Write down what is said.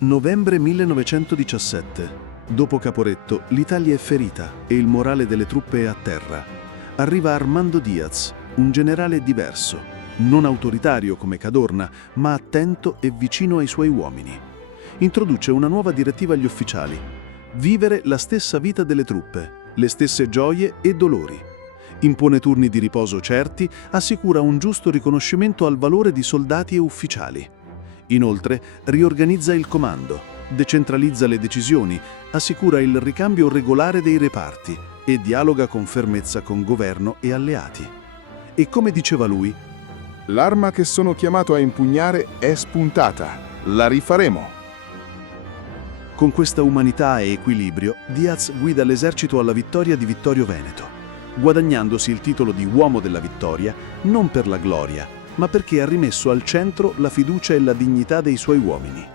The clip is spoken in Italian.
Novembre 1917. Dopo Caporetto, l'Italia è ferita e il morale delle truppe è a terra. Arriva Armando Diaz, un generale diverso, non autoritario come Cadorna, ma attento e vicino ai suoi uomini. Introduce una nuova direttiva agli ufficiali: vivere la stessa vita delle truppe, le stesse gioie e dolori. Impone turni di riposo certi, assicura un giusto riconoscimento al valore di soldati e ufficiali. Inoltre, riorganizza il comando, decentralizza le decisioni, assicura il ricambio regolare dei reparti e dialoga con fermezza con governo e alleati. E come diceva lui, l'arma che sono chiamato a impugnare è spuntata. La rifaremo. con questa umanità e equilibrio, Diaz guida l'esercito alla vittoria di Vittorio Veneto, guadagnandosi il titolo di uomo della vittoria non per la gloria, ma perché ha rimesso al centro la fiducia e la dignità dei suoi uomini.